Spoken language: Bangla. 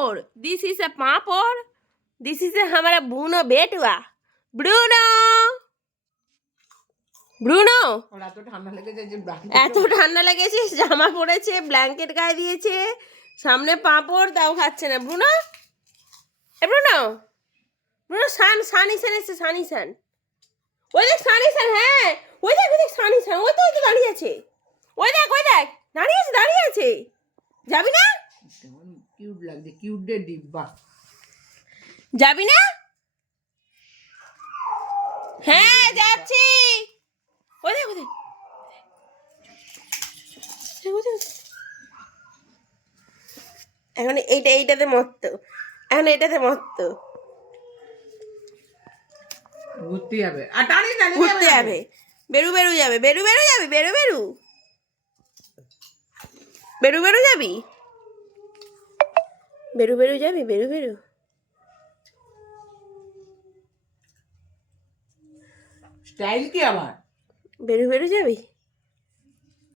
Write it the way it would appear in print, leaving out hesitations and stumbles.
Papad, this is a papad, this is हमारा ब्रूनो बेटुआ, ब्रूनो ব্রুনো। এত ঠান্ডা লেগেছে জামা পরেছে, ব্ল্যাঙ্কেট গায়ে দিয়েছে, সামনে পাঁপড়, তাও খাচ্ছে না। ব্রুনো, এ ব্রুনো, ব্রুনো সানিসান এসছে, সানিসান। ওই দেখ সানিসান, হ্যাঁ ওই দেখ সানিসান, ওই তো দাঁড়িয়ে আছে, ওই দেখ দাঁড়িয়ে আছে। যাবি না? কিউট লাগছে, কিউটের ডিব্বা। যাবি না? হ্যাঁ যাচ্ছি। ওই দেখ এখন এইটাতে মত্ত, এখন এটাতে মত্ত। ঘুরতে যাবে, আর ঘুরতে যাবে, বেরু যাবে, বেরু যাবি, বেরু যাবি, বেরু স্টাইল কি আবার? বেরু যাবি।